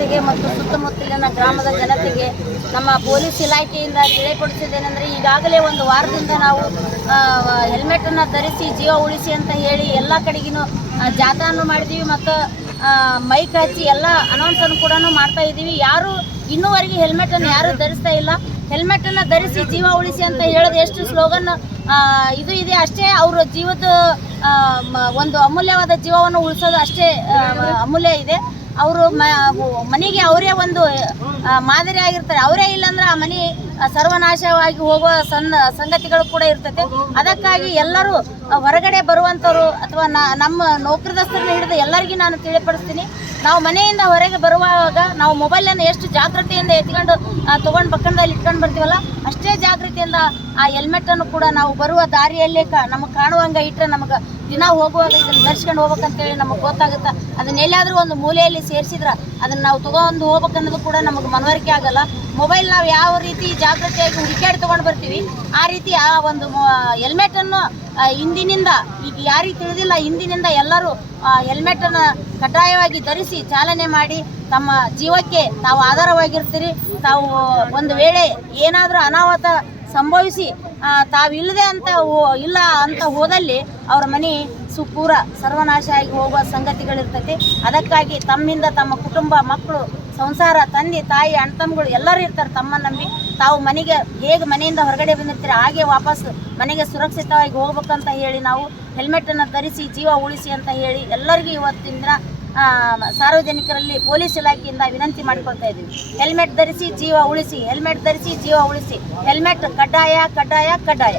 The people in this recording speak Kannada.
ಜನತೆಗೆ ಮತ್ತು ಸುತ್ತಮುತ್ತಲಿನ ಗ್ರಾಮದ ಜನತೆಗೆ ನಮ್ಮ ಪೊಲೀಸ್ ಇಲಾಖೆಯಿಂದ ತಿಳಿಪಡಿಸಿದ್ದೇನೆಂದರೆ, ಈಗಾಗಲೇ ಒಂದು ವಾರದಿಂದ ನಾವು ಹೆಲ್ಮೆಟನ್ನು ಧರಿಸಿ ಜೀವ ಉಳಿಸಿ ಅಂತ ಹೇಳಿ ಎಲ್ಲ ಕಡೆಗಿನೂ ಜಾಥಾವನ್ನು ಮಾಡಿದ್ದೀವಿ ಮತ್ತು ಮೈಕ್ ಹಚ್ಚಿ ಎಲ್ಲ ಅನೌನ್ಸನ್ನು ಕೂಡ ಮಾಡ್ತಾ ಇದ್ದೀವಿ. ಯಾರು ಇನ್ನೂವರೆಗೆ ಹೆಲ್ಮೆಟನ್ನು ಯಾರು ಧರಿಸ್ತಾ ಇಲ್ಲ. ಹೆಲ್ಮೆಟನ್ನು ಧರಿಸಿ ಜೀವ ಉಳಿಸಿ ಅಂತ ಹೇಳೋದು ಎಷ್ಟು ಸ್ಲೋಗನ್ ಇದು ಇದೆ ಅಷ್ಟೇ. ಅವರ ಜೀವದ ಒಂದು ಅಮೂಲ್ಯವಾದ ಜೀವವನ್ನು ಉಳಿಸೋದು ಅಷ್ಟೇ ಅಮೂಲ್ಯ ಇದೆ. ಅವರು ಮನೆಗೆ ಅವರೇ ಒಂದು ಮಾದರಿ ಆಗಿರ್ತಾರೆ. ಅವರೇ ಇಲ್ಲಾಂದ್ರೆ ಆ ಮನೆ ಸರ್ವನಾಶವಾಗಿ ಹೋಗುವ ಸಂಗತಿಗಳು ಕೂಡ ಇರ್ತೈತೆ. ಅದಕ್ಕಾಗಿ ಎಲ್ಲರೂ ಹೊರಗಡೆ ಬರುವಂಥವ್ರು ಅಥವಾ ನಮ್ಮ ನೌಕರದಸ್ಥರನ್ನ ಹಿಡಿದು ಎಲ್ಲರಿಗೂ ನಾನು ತಿಳಿಪಡಿಸ್ತೀನಿ, ನಾವು ಮನೆಯಿಂದ ಹೊರಗೆ ಬರುವಾಗ ನಾವು ಮೊಬೈಲನ್ನು ಎಷ್ಟು ಜಾಗೃತಿಯಿಂದ ಎತ್ಕೊಂಡು ತೊಗೊಂಡು ಪಕ್ಕದಲ್ಲಿ ಇಟ್ಕೊಂಡು ಬರ್ತೀವಲ್ಲ, ಅಷ್ಟೇ ಜಾಗೃತಿಯಿಂದ ಆ ಹೆಲ್ಮೆಟನ್ನು ಕೂಡ ನಾವು ಬರುವ ದಾರಿಯಲ್ಲೇ ನಮಗೆ ಕಾಣುವಂಗೆ ಇಟ್ಟರೆ ನಮಗೆ ದಿನ ಹೋಗುವಾಗ ಇದನ್ನು ಧರಿಸ್ಕೊಂಡು ಹೋಗ್ಬೇಕಂತೇಳಿ ನಮಗೆ ಗೊತ್ತಾಗುತ್ತೆ. ಅದನ್ನ ಎಲ್ಲಾದರೂ ಒಂದು ಮೂಲೆಯಲ್ಲಿ ಸೇರಿಸಿದ್ರೆ ಅದನ್ನು ನಾವು ತೊಗೊಂಡು ಹೋಗ್ಬೇಕನ್ನೋದು ಕೂಡ ನಮಗೆ ಮನವರಿಕೆ ಆಗಲ್ಲ. ಮೊಬೈಲ್ ನಾವು ಯಾವ ರೀತಿ ಜಾಗೃತಿಯಾಗಿ ಹುಡುಕಾಡಿ ತೊಗೊಂಡು ಬರ್ತೀವಿ, ಆ ರೀತಿ ಆ ಒಂದು ಹೆಲ್ಮೆಟನ್ನು ಹಿಂದಿನಿಂದ ಈಗ ಯಾರಿಗೆ ತಿಳಿದಿಲ್ಲ, ಹಿಂದಿನಿಂದ ಎಲ್ಲರೂ ಹೆಲ್ಮೆಟನ್ನು ಕಡ್ಡಾಯವಾಗಿ ಧರಿಸಿ ಚಾಲನೆ ಮಾಡಿ ತಮ್ಮ ಜೀವಕ್ಕೆ ತಾವು ಆಧಾರವಾಗಿರ್ತೀರಿ. ತಾವು ಒಂದು ವೇಳೆ ಏನಾದರೂ ಅನಾಹುತ ಸಂಭವಿಸಿ ತಾವಿಲ್ಲದೆ ಇಲ್ಲ ಅಂತ ಹೋದಲ್ಲಿ ಅವರ ಮನೆ ಪೂರ ಸರ್ವನಾಶ ಆಗಿ ಹೋಗುವ ಸಂಗತಿಗಳಿರ್ತೈತಿ. ಅದಕ್ಕಾಗಿ ತಮ್ಮಿಂದ ತಮ್ಮ ಕುಟುಂಬ, ಮಕ್ಕಳು, ಸಂಸಾರ, ತಂದೆ ತಾಯಿ, ಅಣ್ಣ ತಮ್ಮಗಳು ಎಲ್ಲರೂ ಇರ್ತಾರೆ. ತಮ್ಮ ನಂಬಿ ತಾವು ಮನೆಗೆ ಹೇಗೆ ಮನೆಯಿಂದ ಹೊರಗಡೆ ಬಂದಿರ್ತೀರ ಹಾಗೆ ವಾಪಸ್ ಮನೆಗೆ ಸುರಕ್ಷಿತವಾಗಿ ಹೋಗ್ಬೇಕಂತ ಹೇಳಿ ನಾವು ಹೆಲ್ಮೆಟನ್ನು ಧರಿಸಿ ಜೀವ ಉಳಿಸಿ ಅಂತ ಹೇಳಿ ಎಲ್ಲರಿಗೂ ಇವತ್ತಿನ ದಿನ ಸಾರ್ವಜನಿಕರಲ್ಲಿ ಪೊಲೀಸ್ ಇಲಾಖೆಯಿಂದ ವಿನಂತಿ ಮಾಡಿಕೊಳ್ತಾ ಇದ್ದೀವಿ. ಹೆಲ್ಮೆಟ್ ಧರಿಸಿ ಜೀವ ಉಳಿಸಿ, ಹೆಲ್ಮೆಟ್ ಧರಿಸಿ ಜೀವ ಉಳಿಸಿ, ಹೆಲ್ಮೆಟ್ ಕಡ್ಡಾಯ ಕಡ್ಡಾಯ ಕಡ್ಡಾಯ.